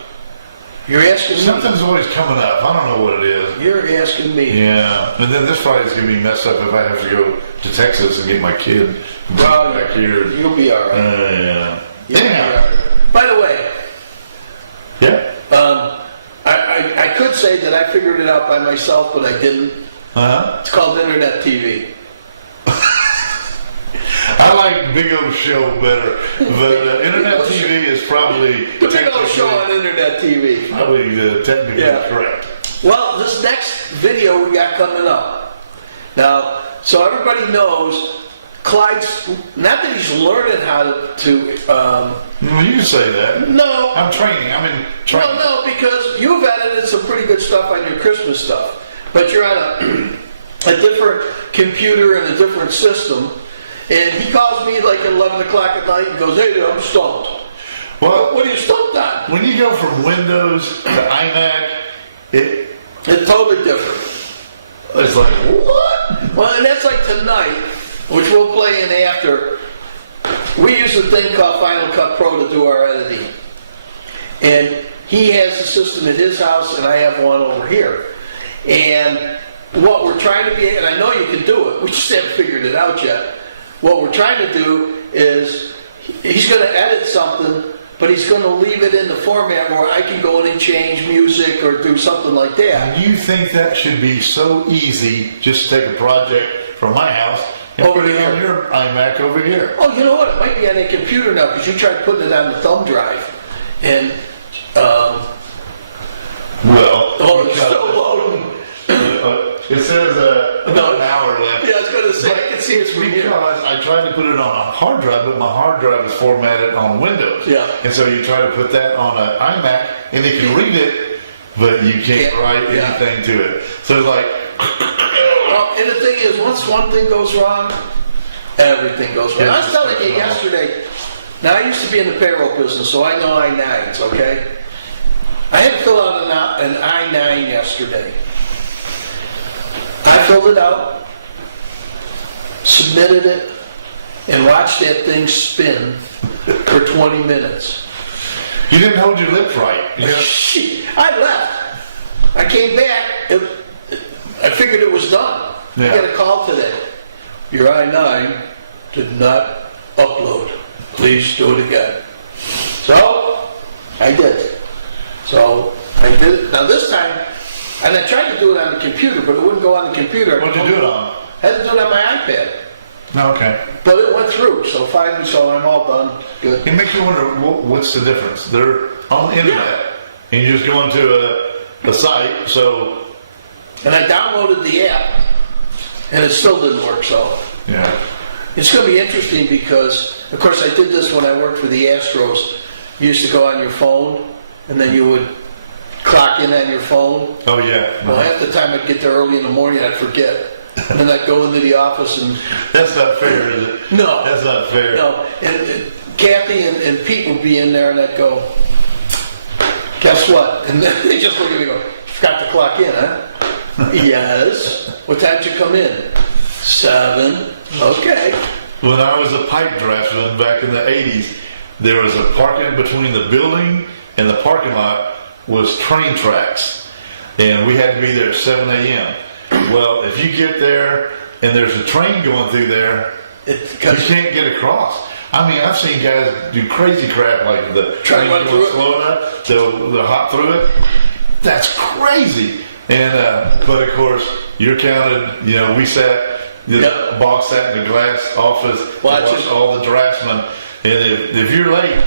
You're asking me. Something's always coming up. I don't know what it is. You're asking me. Yeah. And then this Friday's gonna be messed up if I have to go to Texas and get my kid back here. You'll be all right. Yeah. Yeah. By the way. Yeah. I could say that I figured it out by myself, but I didn't. Uh-huh. It's called Internet TV. I like Big O Show better, but Internet TV is probably the Big O Show on Internet TV. Probably technically correct. Well, this next video we got coming up. Now, so everybody knows Clyde's, not that he's learning how to you can say that. No. I'm training. I'm in training. No, because you've edited some pretty good stuff on your Christmas stuff. But you're on a different computer and a different system. And he calls me like at 11 o'clock at night and goes, hey, I'm stumped. Well, what are you stumped on? When you go from Windows to iMac, it's totally different. It's like, what? Well, and that's like tonight, which we'll play in after. We use a thing called Final Cut Pro to do our editing. And he has a system at his house, and I have one over here. And what we're trying to be, and I know you can do it, we just haven't figured it out yet. What we're trying to do is, he's going to edit something, but he's going to leave it in the format where I can go in and change music or do something like that. You think that should be so easy, just take a project from my house and put it on your iMac over here. Oh, you know what? It might be on a computer now, because you tried putting it on the thumb drive. And, it's still loading. It says an hour left. Yeah, I was going to say, I can see it's because I tried to put it on a hard drive, but my hard drive is formatted on Windows. Yeah. And so you try to put that on an iMac, and it can read it, but you can't write anything to it. So it's like... Well, and the thing is, once one thing goes wrong, everything goes wrong. I was telling you yesterday, now I used to be in the payroll business, so I know I-9s, okay? I had to fill out an I-9 yesterday. I filled it out, submitted it, and watched that thing spin for 20 minutes. You didn't hold your lips right. I left. I came back. I figured it was done. Yeah. I got a call today. Your I-9 did not upload. Please do it again. So, I did. So, I did it. Now this time, and I tried to do it on the computer, but it wouldn't go on the computer. What did you do it on? I had to do it on my iPad. Okay. But it went through, so finally, so I'm all done. Good. It makes you wonder, what's the difference? They're on the internet, and you just go into a site, so... And I downloaded the app, and it still didn't work, so... Yeah. It's going to be interesting because, of course, I did this when I worked for the Astros. You used to go on your phone, and then you would clock in on your phone. Oh, yeah. Well, half the time I'd get there early in the morning, I'd forget. And then I'd go into the office and... That's not fair, is it? No. That's not fair. No. And Kathy and Pete would be in there and I'd go, guess what? And then they just look at me and go, forgot to clock in, huh? Yes. What time did you come in? 7. Okay. When I was a pipe draftsman back in the 80s, there was a parking between the building and the parking lot was train tracks. And we had to be there at 7 a.m. Well, if you get there and there's a train going through there, you can't get across. I mean, I've seen guys do crazy crap like the train going slow enough, they'll hop through it. That's crazy. And but of course, you're counted. You know, we sat. The boss sat in the glass office, watched all the draftsmen, and if you're late,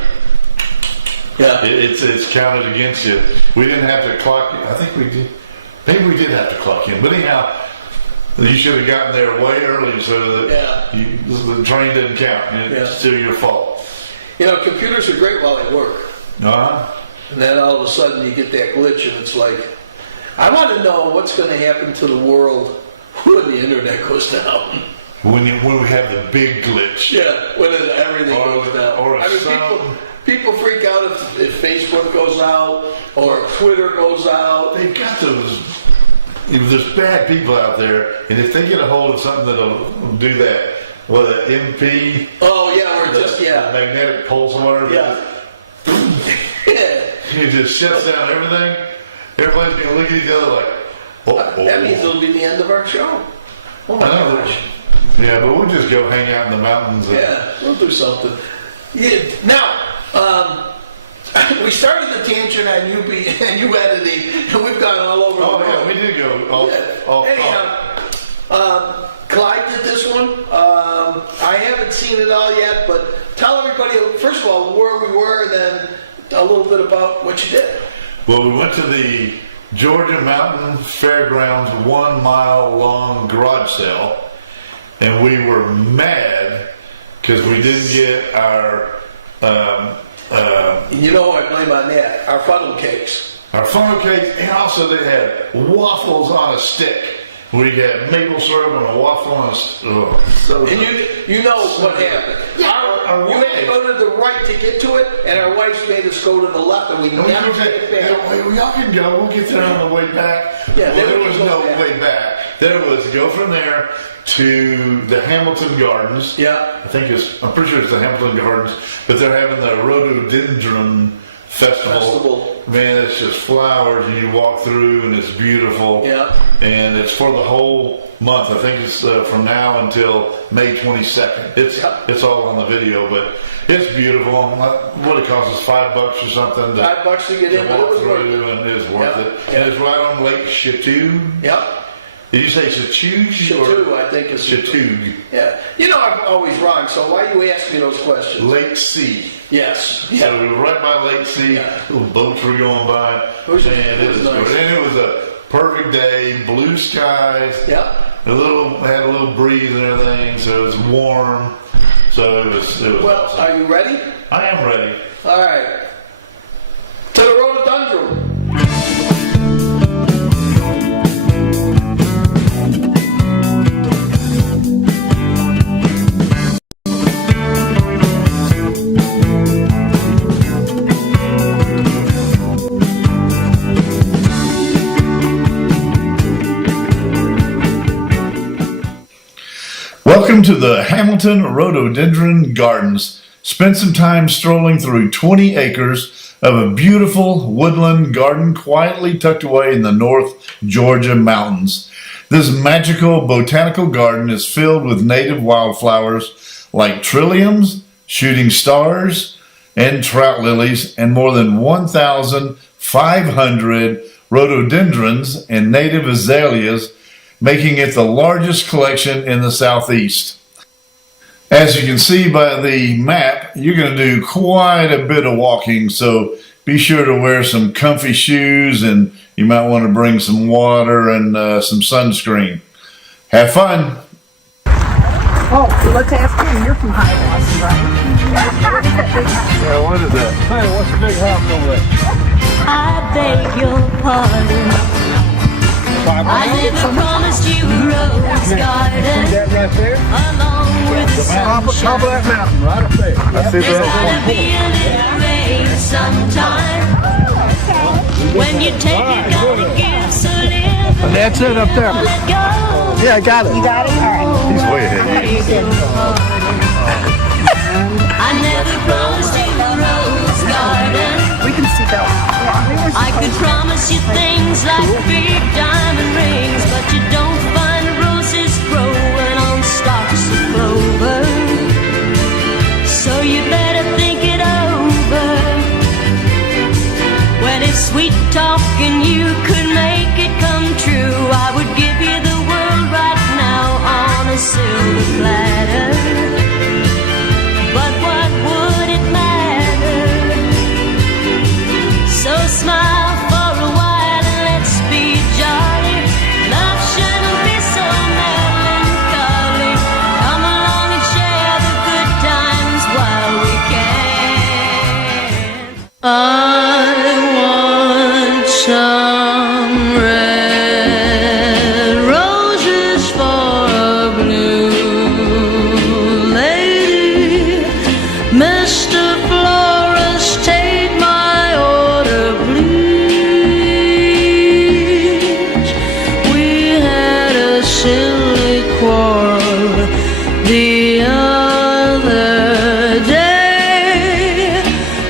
it's counted against you. We didn't have to clock. I think we did. Maybe we did have to clock in, but anyhow, you should have gotten there way early so that the train didn't count. It's still your fault. You know, computers are great while they work. And then all of a sudden you get that glitch, and it's like, I want to know what's going to happen to the world when the internet goes down. When we have the big glitch. Yeah, when everything goes down. Or people freak out if Facebook goes out or Twitter goes out. They've got those. There's bad people out there, and if they get a hold of something that'll do that, what an MP. Oh yeah, or just the magnetic pulse or whatever. Yeah. It just shuts down everything. Everybody's gonna look at each other like, that means it'll be the end of our show. Oh my gosh. Yeah, but we'll just go hang out in the mountains. We'll do something. Yeah. Now, we started the tangent on you editing, and we've gone all over the world. Yeah, we did go off. Anyhow, Clyde did this one. I haven't seen it all yet, but tell everybody, first of all, where we were, and then a little bit about what you did. Well, we went to the Georgia Mountain Fairgrounds 1 mile long garage sale, and we were mad because we didn't get our you know I blame on that, our funnel cakes. And also they had waffles on a stick. We had maple syrup and a waffle on a stick. And you know what happened. You had to go to the right to get to it, and our wives made us go to the left, and we never made it back. Y'all can go. We'll get there on the way back. Yeah, well, there was no way back. There was go from there to the Hamilton Gardens. Yeah. I'm pretty sure it's the Hamilton Gardens, but they're having the Rhododendren Festival. Man, it's just flowers, and you walk through, and it's beautiful. Yeah. And it's for the whole month. I think it's from now until May 22nd. It's all on the video, but it's beautiful. What it costs us $5 or something. $5 to get in, but it was worth it. And it's worth it. And it's right on Lake Chateau. Yep. Did you say Chateau? Chateau, I think is Chateau. Yeah. You know I'm always wrong, so why do you ask me those questions? Lake C. Yes. So we were right by Lake C. Little boats were going by. And it was nice. And it was a perfect day, blue skies. Yep. Had a little breeze and everything, so it was warm. So it was well, awesome. Are you ready? I am ready. All right. To the Rhododendren. Welcome to the Hamilton Rhododendron Gardens. Spend some time strolling through 20 acres of a beautiful woodland garden quietly tucked away in the North Georgia mountains. This magical botanical garden is filled with native wildflowers like trilliums, shooting stars, and trout lilies, and more than 1,500 rhododendrons and native azaleas, making it the largest collection in the Southeast. As you can see by the map, you're going to do quite a bit of walking, so be sure to wear some comfy shoes, and you might want to bring some water and some sunscreen. Have fun! Oh, so let's ask you. You're from Hiawassee, right? What is that big house? Yeah, what is that? Hey, what's the big house over there? I beg your pardon. I never promised you a rose garden. That right there? Along with the Top of sunshine. that mountain, right up there. I see There's gotta be a little rain sometime. When you take it, gotta give, so live and That's it up there. let go. Yeah, I got it. You got it? All right. He's way ahead. I never promised you a rose garden. We can see that. I could promise you things like big diamond rings, but you don't find roses growing on stalks of clover. So you better think it over. Well, if sweet talking you could make it come true, I would give you the world right now on a silver platter. But what would it matter? So smile for a while and let's be jolly. Love shouldn't be so melancholy. Come along and share the good times while we can. I want some red roses for a blue lady. Mr. Florist, take my order, please. We had a silly quarrel the other day.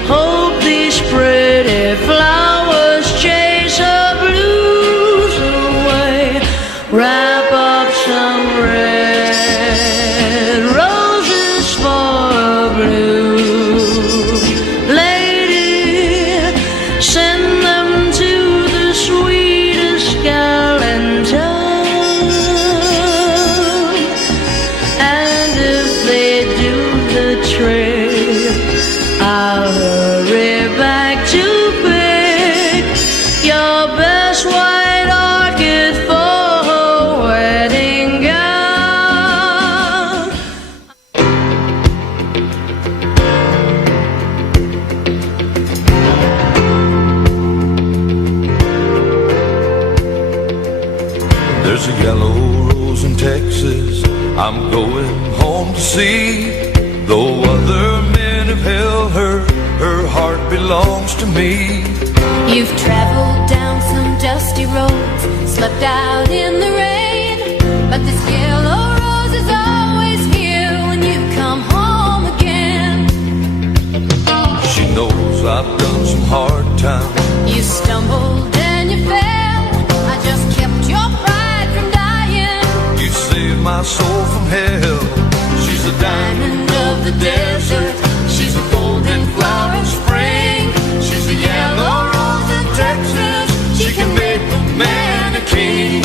Hope these pretty flowers chase her blues away. Wrap up some red roses for a blue lady. Send them to the sweetest gal in town. And if they do the trick, I'll hurry back to pick your best white orchid for her wedding gown. There's a yellow rose in Texas I'm going home to see. Though other men have held her, her heart belongs to me. You've traveled down some dusty roads, slept out in the rain, but this yellow rose is always here when you come home again. She knows I've done some hard times. You stumbled and you fell, I just kept your pride from dying. You saved my soul from hell. She's a diamond of the desert. She's a golden flower of spring. She's a yellow rose of Texas. She can make a man a king.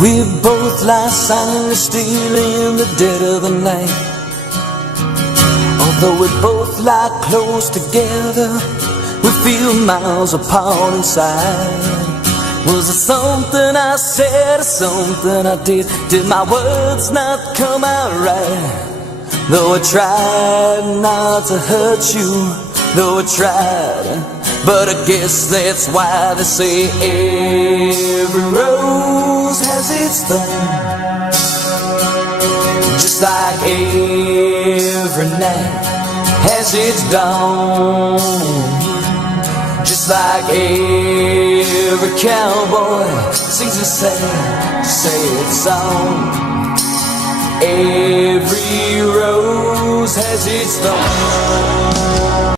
We both lie silently still in the dead of the night. Although we both lie close together, we feel miles apart inside. Was it something I said or something I did? Did my words not come out right? Though I tried not to hurt you, though I tried, but I guess that's why they say every rose has its thorn. Just like every night has its dawn. Just like every cowboy sings a sad song. Every rose has its thorn.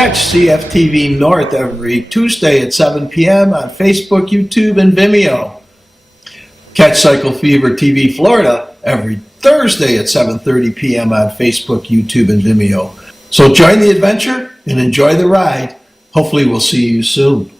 Catch CFTV North every Tuesday at 7 p.m. on Facebook, YouTube, and Vimeo. Catch Cycle Fever TV Florida every Thursday at 7:30 p.m. on Facebook, YouTube, and Vimeo. So join the adventure and enjoy the ride. Hopefully we'll see you soon.